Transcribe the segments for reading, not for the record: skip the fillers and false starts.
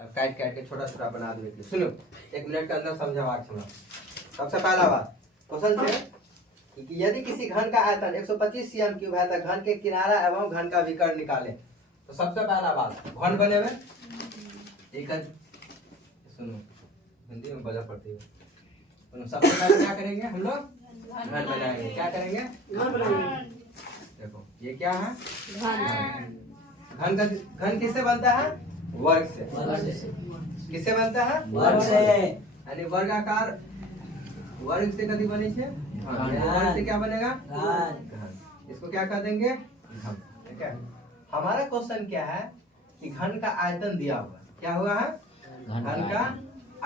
अब काट काट के छोटा छोटा बना दो। सुनो 1 मिनट के अंदर समझावा सुनो। सबसे पहला बात क्वेश्चन से कि यदि किसी घन का आयतन 125 सीएम क्यूब है तो घन के किनारा एवं घन का विकर्ण निकालें। तो सबसे पहला बात घन बने हुए एक सुनो हिंदी में बजा पड़ती है। सुनो सबसे पहले क्या करेंगे हम लोग घन बनाएंगे। क्या करेंगे घन बनाएंगे। देखो ये क्या है घन का घन किससे बनता है वर्ग से। किससे बनता है वर्ग से। यानी वर्गाकार वर्ग से कभी बने छे वर्ग से क्या बनेगा घन। इसको क्या कह देंगे घन। ठीक है हमारा क्वेश्चन क्या है कि घन का आयतन दिया हुआ क्या हुआ है घन का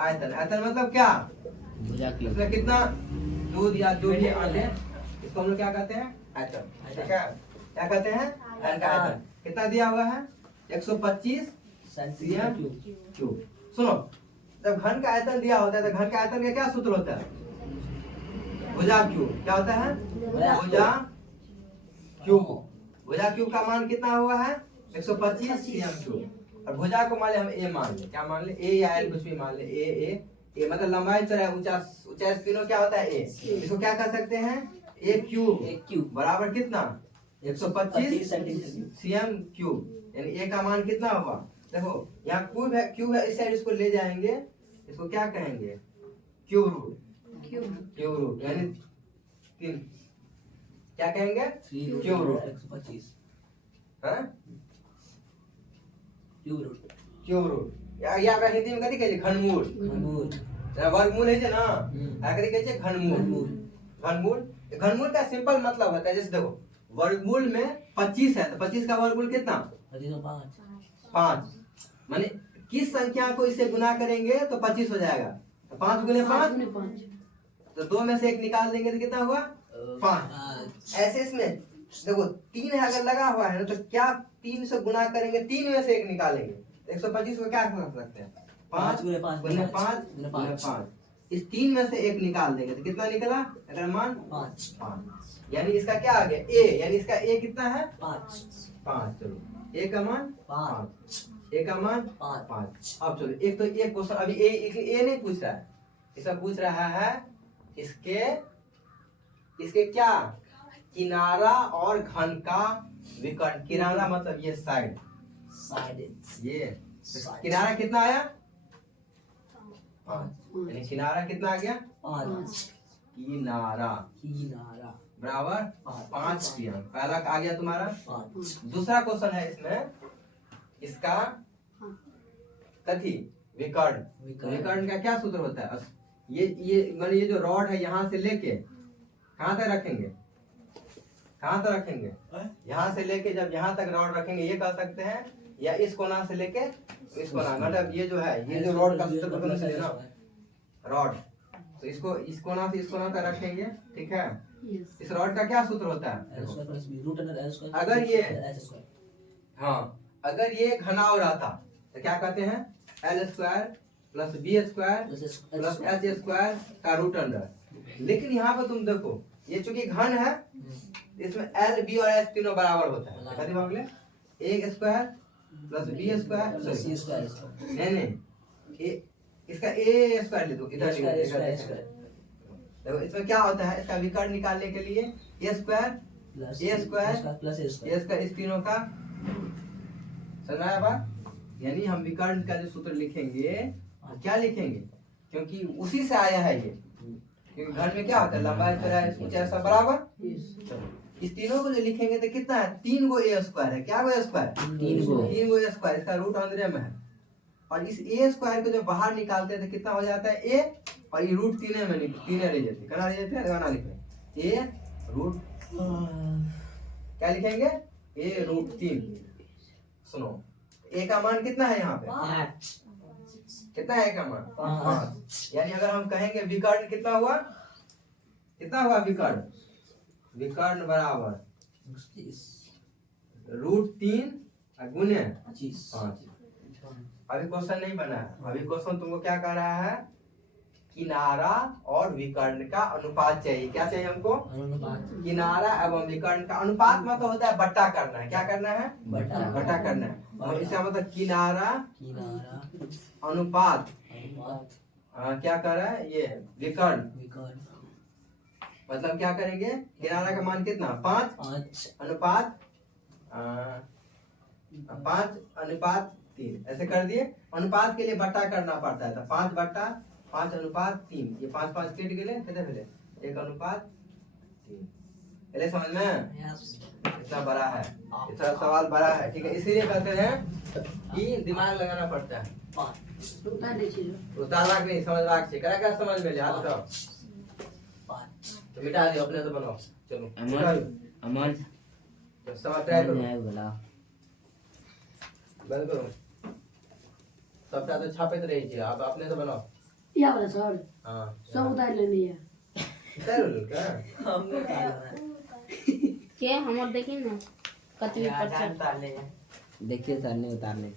आयतन। आयतन मतलब क्या उसमें कितना दूध या जो भी आटे इसको हम लोग क्या कहते हैं आयतन। ठीक है क्या कहते हैं घन का आयतन। कितना दिया हुआ है 125 सीएम क्यूब। सुनो जब घन का आयतन दिया होता है तो घन का आयतन का क्या सूत्र होता है भुजा क्यूब। क्या होता है भुजा क्यूब। भुजा क्यूब का मान कितना हुआ है 125 सीएम क्यूब। और भुजा को मान ले हम ए मान ले। क्या मान ले ए या एल कुछ भी मान ले ए मतलब लंबाई चौड़ाई ऊंचाई तीनों क्या होता है ए। इसको क्या कर सकते हैं ए क्यूब बराबर कितना 125 सीएम क्यूब। यानी ए का मान कितना होगा देखो यहाँ क्यूब है इस साइड इसको ले जाएंगे इसको क्या कहेंगे क्यूब रूट यानी 3 क्या कहेंगे क्यूब रूट 125 क्यूब रूट या हमरा हिंदी में कथी कहै छै घनमूल। वर्गमूल है ना आखिरी कहै छै घनमूल। घनमूल का सिंपल मतलब होता है जैसे देखो वर्गमूल में 25 है तो 25 का वर्गमूल कितना 5 माने किस संख्या को इससे गुना करेंगे तो 25 हो जाएगा। तो 5 गुने 5 तो 2 में से 1 निकाल देंगे तो कितना हुआ 5। ऐसे इसमें देखो 3 है अगर लगा हुआ है ना तो क्या 3 से गुना करेंगे 3 में से 1 निकालेंगे 125 को क्या कर सकते हैं 5 गुने 5 इस 3 में से 1 निकाल देंगे तो कितना निकला अगर मान 5। यानी इसका क्या आ गया ए यानी इसका ए कितना है 5। चलो ए का मान 5 ए का मान 5। अब चलो एक तो एक क्वेश्चन अभी ए नहीं पूछ रहा है इसका पूछ रहा है इसके क्या किनारा और घन का विकर्ण। किनारा मतलब ये साइड ये किनारा कितना आया 5 यानी किनारा कितना आ गया 5 किनारा बराबर 5 सीएम। पहला आ गया तुम्हारा 5। दूसरा क्वेश्चन है इसमें इसका कथी विकर्ण का क्या सूत्र होता है। ये माने ये जो रॉड है यहाँ से लेके कहाँ तक रखेंगे यहाँ से लेके जब यहाँ तक रॉड रखेंगे ये कह सकते हैं या इस कोना से लेके इस कोना मतलब ये जो है ये जो रॉड का सूत्र कोना से लेना रॉड तो इसको इस कोना से इस कोना तक रखेंगे। ठीक है इस रॉड का क्या सूत्र होता है अगर ये घनाव रहता तो क्या कहते हैं L² + B² + H² का रूट अंडर। लेकिन यहाँ पर तुम देखो ये चूंकि घन है इसमें L B और H तीनों बराबर होता है। कथी भाग ले A² + B² नहीं इसका A² ले दो इधर देखो इसमें क्या होता है इसका विकर्ण निकालने के लिए A² इस तीनों का समझाया बात। यानी हम विकर्ण का जो सूत्र लिखेंगे तो क्या लिखेंगे क्योंकि उसी से आया है ये क्योंकि घन में क्या होता है लंबाई चौड़ाई ऊंचाई सब बराबर। इस तीनों को जो लिखेंगे तो कितना है 3 गो A² है। क्या गो A²? 3 गो A²। इसका रूट अंदर में है और इस A² को जो बाहर निकालते हैं तो कितना हो जाता है A और ये रूट 3 में तीन रह जाते हैं। कितना रह जाते हैं गाना लिखें A रूट क्या लिखेंगे A रूट 3। सुनो A का मान कितना है यहाँ पे 5। कितना है A का मान 5। यानी अगर हम कहेंगे विकर्ण कितना हुआ विकर्ण बराबर √3 गुने 5। अभी क्वेश्चन नहीं बना है। अभी क्वेश्चन तुमको क्या कह रहा है किनारा और विकर्ण का अनुपात चाहिए। क्या चाहिए हमको? किनारा एवं विकर्ण का अनुपात मतलब होता है बट्टा करना है। क्या करना है? बट्टा करना है। और इसका मतलब किनारा अनुपात क्या कर रहा है ये विकर्ण। मतलब क्या करेंगे? किनारा का मान कितना? 5 अनुपात 5:3 ऐसे कर दिए। अनुपात के लिए बट्टा करना पड़ता है तो 5/5 ये 5 कट गए कितने भेले? 1:3। पहले समझ में इतना बड़ा है, इतना सवाल बड़ा है, ठीक है। इसीलिए कहते हैं कि दिमाग लगाना पड़ता है। उतारना नहीं, समझना चाहिए। करा क्या समझ में लिया तो मिटा दियो, अपने से बनाओ। चलो अमन तो समझ ट्राई करो, बंद करो सबटा तो छापे तो रही थी। आप अपने से बनाओ। या वाला सर हां सब उतार लेनी है। उतार लो क्या? हम उतार के हमर देखी ना कतवी पर उतार ले। देखिए सर ने उतारने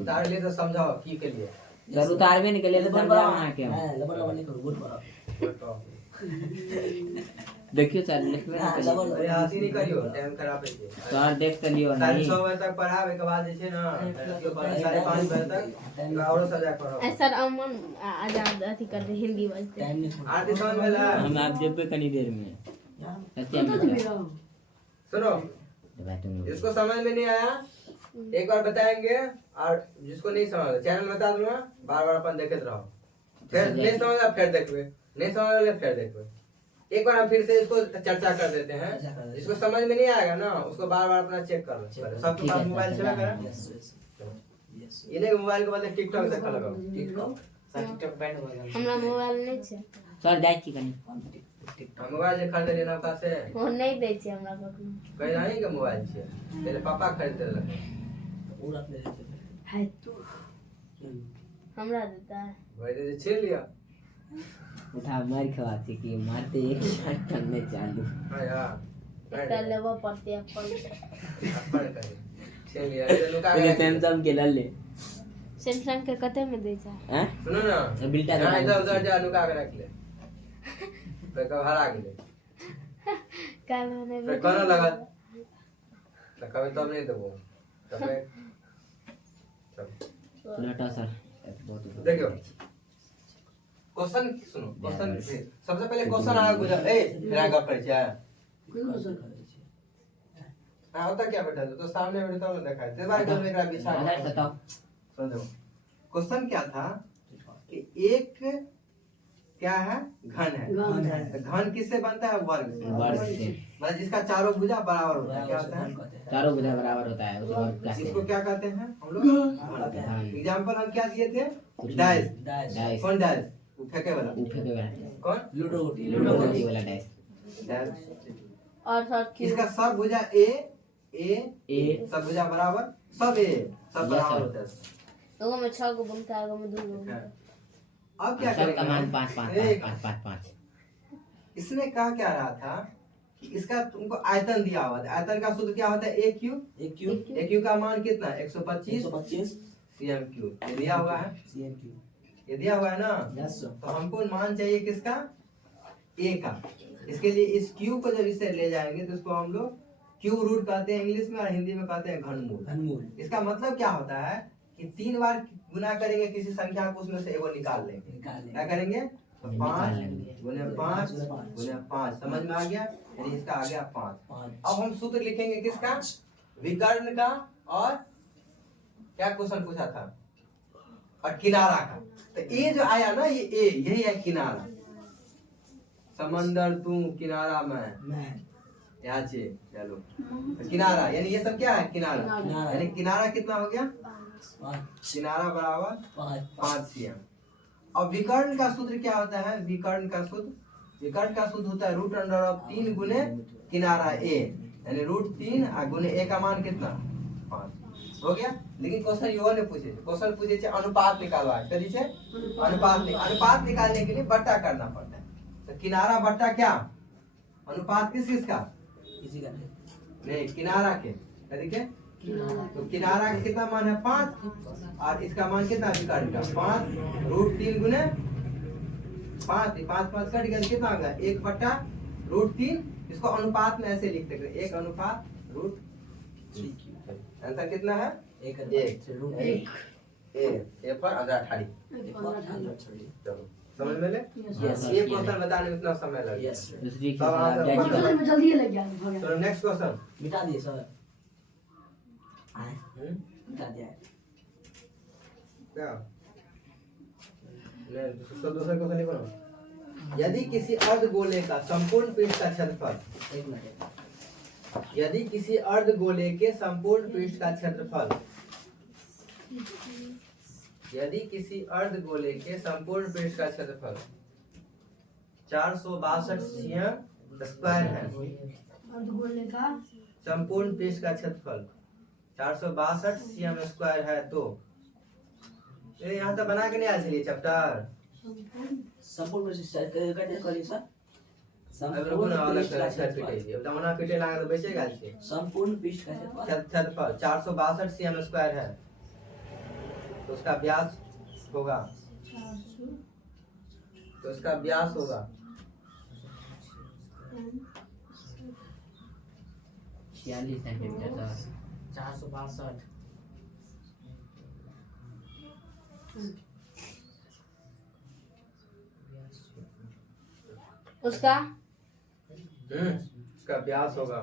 उतार ले तो समझाओ की के लिए। सर उतारवे नहीं के लिए तो बन बना के लबन नहीं करो, गुड बड़ा देखियो सर लिखवे ना के अरे हाथी नहीं करियो, टाइम खराब है ये। सर देख तो लियो नहीं 6:30 बजे तक पढ़ावे के बाद जे छे ना 5:30 बजे तक औरो सजा करो। ए सर अमन आजाद अथी कर दे हिंदी बजते टाइम नहीं आरती समझ में ला। हम आप जेबे कनी देर में सत्य में सुनो, जिसको समझ में नहीं आया एक बार बताएंगे, और जिसको नहीं समझ चैनल बता दूंगा, बार-बार अपन देखते रहो। फिर नहीं समझा फिर देखबे, नहीं समझ फिर देखबे। एक बार हम फिर से इसको चर्चा कर देते हैं। जिसको समझ में नहीं आएगा ना उसको बार-बार अपना चेक कर लो। सबके पास मोबाइल चला कर ये नहीं मोबाइल के बदले टिकटॉक देखा लगाओ। टिकटॉक बैंड हो गया। हमरा मोबाइल नहीं छै सर जाई छी कनी हम मोबाइल जे खरीदे लेना का से वो नहीं दे छै हमरा कखनो। कहीं नहीं के मोबाइल छे तेरे पापा खरीद देलक पूरा ले लेते है तो हमरा देता है वही दे छीन लिया। उठा मार खवाती कि मारते एक शॉट करने चालू हां यार एकटा लेबो पड़ते अपन अपन करे छीन लिया। ये लुका पहले गया। सैमसंग के लल्ले सैमसंग के कते में दे छै? हैं सुनो ना बिल्टा हां इधर उधर जा लुका के रख ले पे का हरा गेले काल मैंने पे कोनो लगा तो कभी तब नहीं देबो तबे चल लटा सर बहुत देखियो क्वेश्चन सुनो। क्वेश्चन सबसे पहले क्वेश्चन आया गुजर ए मेरा गप पर छै कोई को सर करे छे। हां होता क्या बेटा तो सामने बैठे तो देखा है बार कर एकरा बिछा अरे बताओ समझो क्वेश्चन क्या था कि एक क्या है घन है। घन किससे बनता है? वर्ग से। मतलब जिसका चारों भुजा बराबर होता है। क्या होता है? चारों भुजा बराबर होता है उसे वर्ग कहते इसको हैं। क्या कहते हैं हम लोग? एग्जांपल हम क्या दिए थे? डैश। डाइस कौन डैश? वो फेंके वाला उठे के वाला कौन? लूडो लूडो वाला डाइस डैश। और सर क्यों इसका सब भुजा ए सब भुजा बराबर, सब ए सब बराबर होता है। एगो में 6 गो बनता है, एगो में 2 गो बनता है। अब क्या सब का मान करेंगे? 5 5 एक 5 5 5 इसमें कहा क्या रहा था कि इसका तुमको आयतन दिया हुआ था। आयतन का सूत्र क्या होता है? ए क्यू। एक क्यू ए क्यू का मान कितना? 125 125 सीएम क्यू। ये दिया हुआ है, सीएम क्यू। ये दिया हुआ है ना। Yes sir. तो हमको मान चाहिए किसका? ए का। इसके लिए इस क्यू को जब इससे ले जाएंगे तो उसको हम लोग क्यू रूट कहते हैं इंग्लिश में, और हिंदी में कहते हैं घनमूल। घनमूल। इसका मतलब क्या होता है कि 3 बार गुना करेंगे किसी संख्या को, उसमें से एगो निकाल लेंगे। क्या करेंगे? तो 5 गुने 5 गुने 5 समझ में आ गया? यानी इसका आ गया 5। अब हम सूत्र लिखेंगे किसका? विकर्ण का। और क्या क्वेश्चन पूछा था? और किनारा का। तो ये जो आया ना ये ए यही है किनारा। समंदर तू किनारा मैं यहाँ से चलो तो किनारा यानी ये सब क्या है? किनारा। यानी किनारा कितना हो गया? किनारा बराबर 5 सीएम। अब विकर्ण का सूत्र क्या होता है? विकर्ण का सूत्र होता है √3 गुने किनारा ए, यानी √3 और गुने ए का मान कितना? 5 हो गया। लेकिन क्वेश्चन यो ने पूछे, क्वेश्चन पूछे छे अनुपात निकालवा के दीजिए। अनुपात निकालने के लिए बट्टा करना पड़ता है। तो किनारा बट्टा क्या? अनुपात किस का? इसी का नहीं किनारा के। देखिए तो किनारा का कितना मान है? 5 और इसका मान कितना? विकर्ण का 5 √3 गुने 5 5 5 कट गया, कितना आ गया 1/√3। इसको अनुपात में ऐसे लिख देंगे 1/√3। आंसर कितना है? एक एक। ए पर 18। चलो समझ में ले। Yes, ये क्वेश्चन बताने में इतना समय लग गया। यस दूसरी अब आप की जल्दी लग गया चलो नेक्स्ट क्वेश्चन। मिटा दिए सर आए मिटा दिया क्या ले दूसरा क्वेश्चन लिखो ना। यदि किसी अर्धगोले का संपूर्ण पृष्ठ का क्षेत्रफल, एक मिनट यदि किसी अर्धगोले के संपूर्ण पृष्ठ का क्षेत्रफल, यदि किसी अर्धगोले के संपूर्ण पृष्ठ का क्षेत्रफल 462 cm स्क्वायर है, अर्धगोले का संपूर्ण पृष्ठ का क्षेत्रफल 462 cm स्क्वायर है, तो ये यहाँ तक बना के नहीं आया चलिए चैप्टर। संपूर्ण प्रेशर कैसे करिए सर अब रुको ना, अलग अलग सेट पिटेगी। अब तमना पिटे लागे तो बचेगा इससे। संपूर्ण पृष्ठ का क्षेत्रफल 462 cm स्क्वायर है, तो उसका व्यास होगा, तो उसका व्यास होगा 46 सेंटीमीटर का 462 उसका उसका व्यास होगा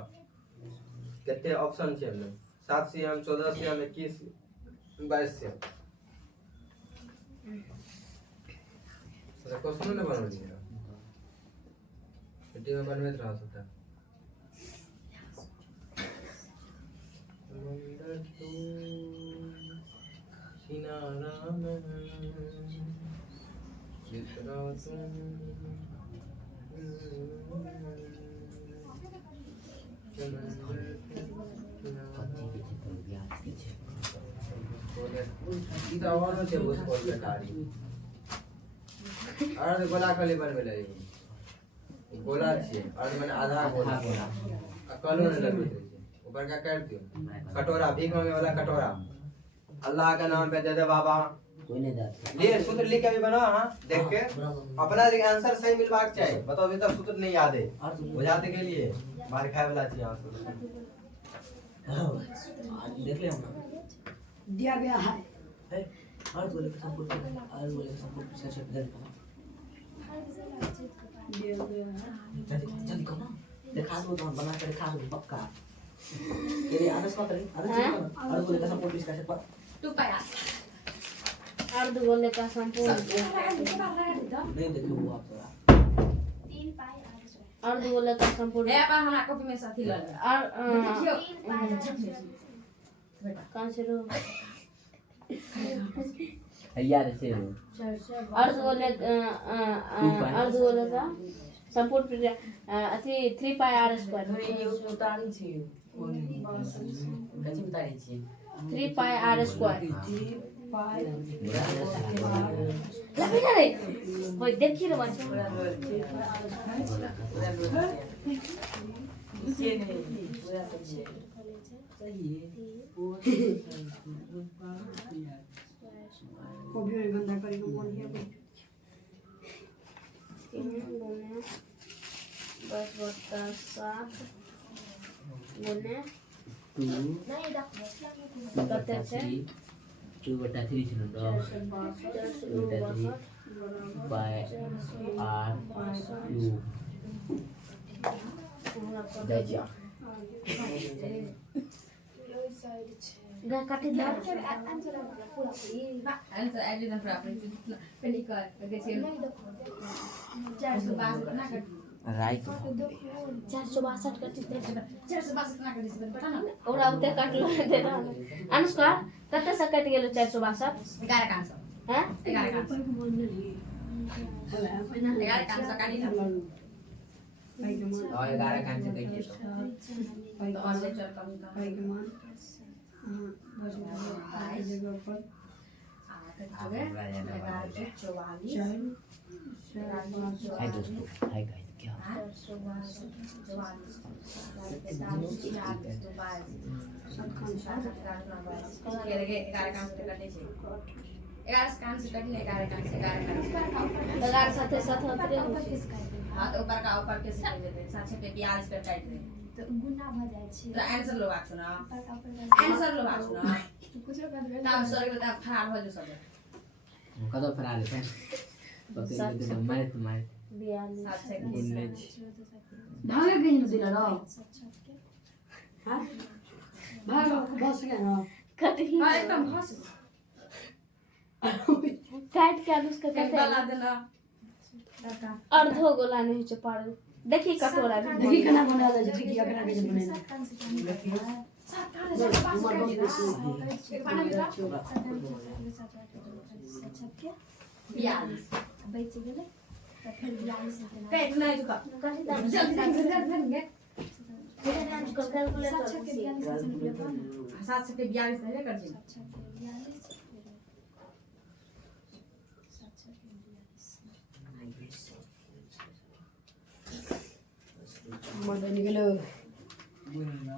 कितने ऑप्शन है हमने 7 cm 14 cm 21 22 cm। क्वेश्चन ने बना दिया पिटी में बनवे रहा होता अर्ध गोला कली बनवे लगी गोला छे अर्ध माने आधा गोला कलो ने लगे ऊपर का काट दियो कटोरा भीख मांगे वाला कटोरा अल्लाह के नाम पे दे दे बाबा कोई नहीं जाता ले सूत्र लिख के भी बना हां देख के अपना आंसर सही मिलवाक चाहिए। बताओ अभी तक सूत्र नहीं याद है बुझाते के लिए मार खाए वाला चाहिए आंसर देख ले हम दिया गया है हर बोले संपूर्ण प्रेशर से बदल दिया गया है जल्दी करो ना दिखा दो तो बना कर दिखा दो पक्का तेरे आदर्श मत रही आदर्श बोले का संपूर्ण प्रेशर का क्षेत्रफल तू पाया अर्धगोले का संपूर्ण नहीं देखे वो आप थोड़ा अर्धगोले का संपूर्ण हमरा कॉपी में साथी लग कौन से रो याद से हो अर्धगोले अर्धगोले का संपूर्ण अथी 3 पाई r स्क्वायर ये उतारी छी कथि उतारी छी 3 पाई r स्क्वायर लगे ना रे वो देखी रे बच्चा ये नहीं पूरा समझे कॉपी में गंदा करेगा मन है 10/7 गुने 2/3 सुनो तो 2/3 बाय r क्यूब दैजा गा काटे दे आंसर ऐड ना प्रॉपर्टी पहली कर अगर से 462 ना कर राइट 462 का चित्र 462 ना कर दिस पता ना ओरा उते काट लो दे रहा अनुष्का कते से कट गेलो 462 11 का आंसर हैं 11 का आंसर 11 का आंसर काटी ना और 11 का आंसर देखिए तो और से चल कम का भाई के मान जगह पर हाय दोस्तों हाय गाइस क्या 11 से कान से कट ले 11 कान से 11 कान से लगार साथे साथ होतरे होई छै हां तो ऊपर के से दे दे 7 के 42 पे काट दे तो गुना भ जाय छै तो आंसर लो बात सुना ऊपर आंसर लो बात सुना कुछो कर दे नाम सर के ता खराब हो जो सब कतो फरा ले पकड़ के मार मार 42 7 से भागे कहीं न दिला रो हां भाग बस गया ना कटही हां एकदम हंस काट के अनुष्का एक कते गला देना अर्धो गोला नहीं छै पार देखी कटोरा भी देखी केना बना ले जी की केना के बने बच गेले तो फिर 42 पेट नहीं दुखा कथि दाम जल्दी फिर दाम को कैलकुलेटर से 7 से 42 है कर दी मर्द निकलो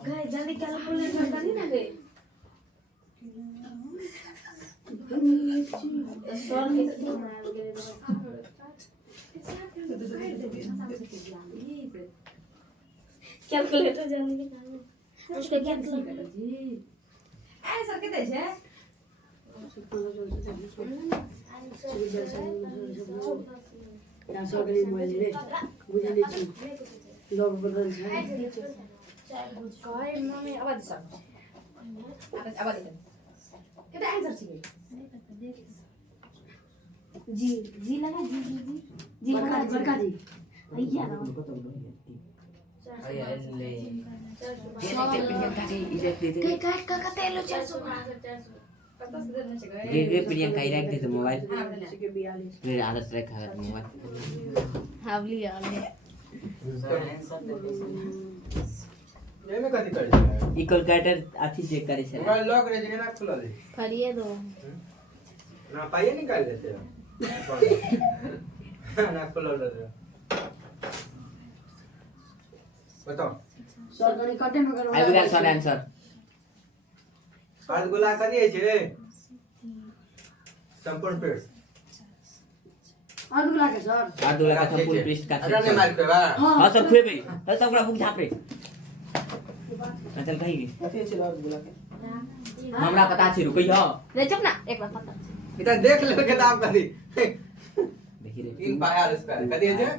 गए जल्दी कैलकुलेटर करी ना गे सर के कैलकुलेटर जल्दी निकालो उसको कैलकुलेटर आंसर के दे छे या सगळे मोबाईल रे बुझले छी लोग बदल छै काय मम्मी आवाज सब आवाज दे के आंसर छी जी जी लगा जी जी जी जी बड़का जी भैया अरे ले के काट का कते लो 400 गे प्रियंका ही रख दे तो मोबाइल के 42 फिर आदत रखा है मोबाइल हावली आले ये में कथि करे छै ई कैलकुलेटर अथी चेक करे छै मोबाइल लॉक रहे छै ना खुला दे करिए दो ना पाइए निकाल देते ना खुला दे बताओ सरकारी कटे में करवा आई विल सर आंसर अर्ध गोला कथि छै संपूर्ण पेट अगला के सर और दो लगा संपूर्ण पृष्ठ का अरे नहीं मार के बा हां सर खुए भाई सर सब बुक झापे चल कहीं कथी छै और बोला के हमरा पता छै रुकई हो ले चुप ना एक बार पता इधर देख ले के दाम कथि देखी रे 3 पाया स्क्वायर कथि छै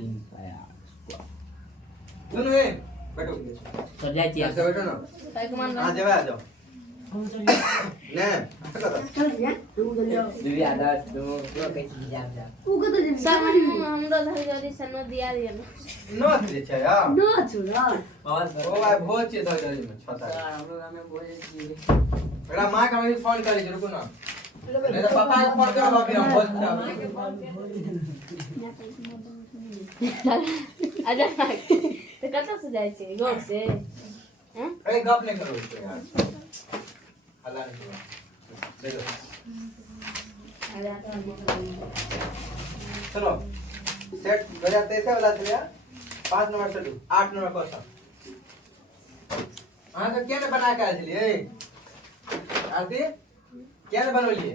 3 पाया सुन बे बैठो सर जाय छी ऐसे बैठो ना एक मान हां जेबा आ जाओ ने चल गया तू जल्दी दिव्य आदर्श तुम कहीं चीज जाम जा तू कत जे सर हमरो धरी सनो दिया दिया न दे छै या न छोड़ा और ओ भाई भोज छै धरी में छता हमरो गांव में बोले छी एकरा मां के हम फोन करे छै रुको ना नहीं तो पापा के फोन करब अभी हम भोज आजा तो कत से जाय छै रोड से हैं ए गप नहीं करो इसको यार हल्ला नहीं करो दे दो आजा चलो सेट 2023 वाला दिया 5 नंबर से 8 नंबर क्वेश्चन हां तो क्या ने बना के आइल लिए आरती क्या ने बनौलिए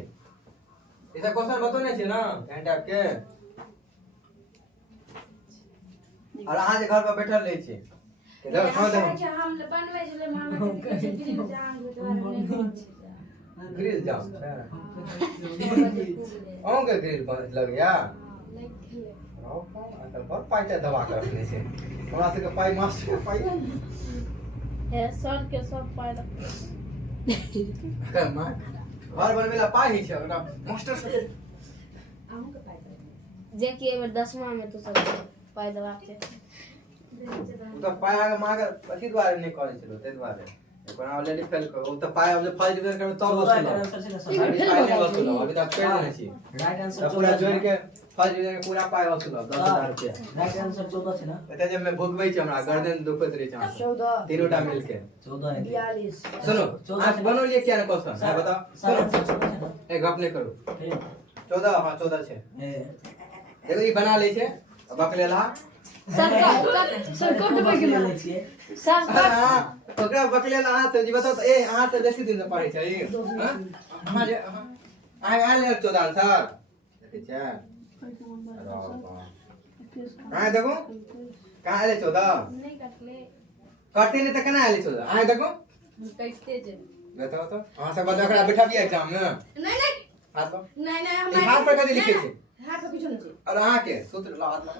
ऐसा क्वेश्चन बतो नहीं छे ना एंड आपके और अहाँ जे घर पर बैठल रहे छे इधर छोड़ दे हम बनवे छले मामा के ग्रिल जान द्वारा नहीं ग्रिल जाम ओं के ग्रिल लग गया राव अंकल पर पाइटा दबा कर रखने से हमरा से के पाई मास्टर के पाई है सर के सब पाए मां घर बनवेला पाई ही छै ओकरा मास्टर से हम के पाई जे कि एबर 10वां में तो सब पाए दवा के तो पाई आगे मां के अथी द्वारा नहीं करे छलो ते द्वारा कोना ऑलरेडी फेल कर ओ तो पाई अब फर्स्ट डिवीजन करब तब वसूल अभी पाई नहीं वसूल अभी तक पेड़ नहीं छी राइट तो आंसर पूरा जोड़ के फर्स्ट डिवीजन के पूरा पाई वसूल 10000 रुपया राइट आंसर 14 छै ना एते जे मैं भुगबै छी हमरा गर्दन दुखत रहे छै 14 तीनोटा मिलके 14 है 42 सुनो आज बनौलिए क्या ना क्वेश्चन है बताओ सर सुनो 14 छै ना एक गप नहीं करो ठीक 14 हां 14 छे है देखो ये बना ले छे बकलेला सर कोट पे गेल ले छिए सर हां ओकरा बकलेला हाथ से जी बताओ तो ए हाथ से बेसी दिन से पढ़े छै हां जे आए 14 आंसर देखै छै आए देखो कहाँ आए 14 नहीं कटले करते नहीं तो केना आए 14 आए देखो कटते जे बताओ तो अहाँ सब बच्चा करा बैठबिए एग्जाम में नहीं नहीं हाथ लो नहीं ई हाथ पर कथी लिखे छै हाथ पे कुछ नहीं छै और अहाँ के सूत्र ला हाथ ला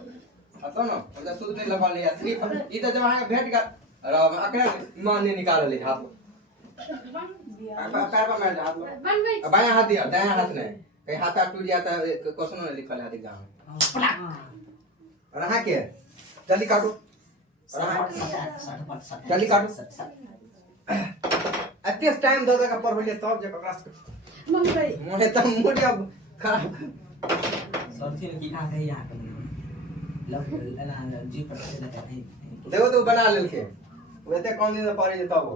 हाथ लो ना मतलब सूत्र नहीं लगल नहीं सिर्फ ई तो जब अहाँ भेट गया और अकरा मान नहीं निकाल ले हाथ लो पैर पर मार हाथ लो बनबै बायां हाथ दिया दायां हाथ नहीं कहीं हाथ टूट जाता है क्वेश्चन में लिखल है एग्जाम में और अहाँ के जल्दी काटो और अहाँ जल्दी काटो अत्ते टाइम दो का पढ़लिए तब जे ककरा मंगबै मोने त मोने अब खराब सरथी की खा के यहाँ कर लग लगा जी पर से लगा नहीं देखो तो बना लेलके वो एते कौन दिन से पढ़े तब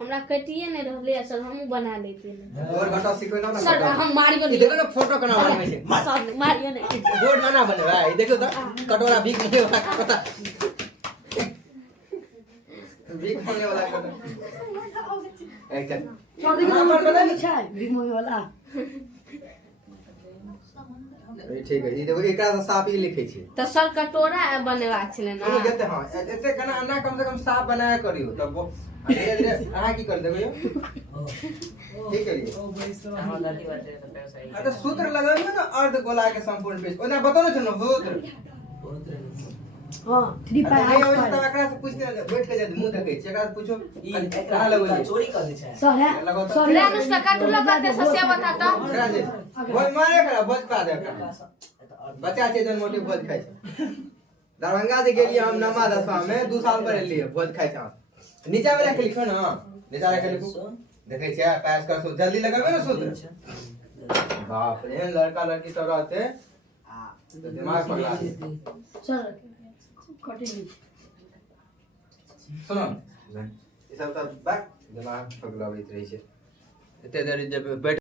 हमरा कटिए नहीं रहले सर हम बना लेते और घंटा सिखबै ना सर हम मारियो ये नहीं देखो ना फोटो केना बनबै छै सर मारियो नहीं बोर्ड ना बने भाई देखो तो कटोरा भीख मांगे वाला पता भीख मांगे वाला कटोरा एकदम छोड़ हाँ, पर बना नहीं। छै रिमोय वाला ठीक है ई देखो एकरा से साफ ई लिखै छै तो सर कटोरा बनेवा छले ना तुम जते हां एते केना अन्ना कम से कम साफ बनाया करियो तब धीरे धीरे अहाँ की कर देबै यो ठीक करिए हमारा लड़की बाटे तो पैसा ही अरे सूत्र लगाइयो ना अर्ध गोला के संपूर्ण पेज ओना बताओ ना सूत्र बहुत हां 3 अरे पाई नहीं होय हाफ त एकरा से पूछ के बैठ के जब मुंह देखै छै एकरा से पूछो ई कहां लगै छै चोरी कर दै छै सर है लगाओ तो सर रे अनुष्का काटू लगा के ससे बता तो एकरा जे बोल मारे करा भोज खा दे एकरा बच्चा छै जन मोटी भोज खाइ छै दरभंगा जे गेलिए हम नमा 10वां में 2 साल पर एलिए भोज खाइ छै नीचा में लिख लिखो ना नीचा लिख लिखो देखै छियै पास कर सो जल्दी लगाबे ना सूत्र बाप रे लड़का लड़की सब रहते तो दिमाग पर ला सर कटे नहीं सुनो ई सब त बैक दिमाग पगलाबैत रहै छै एते देर जब बैठ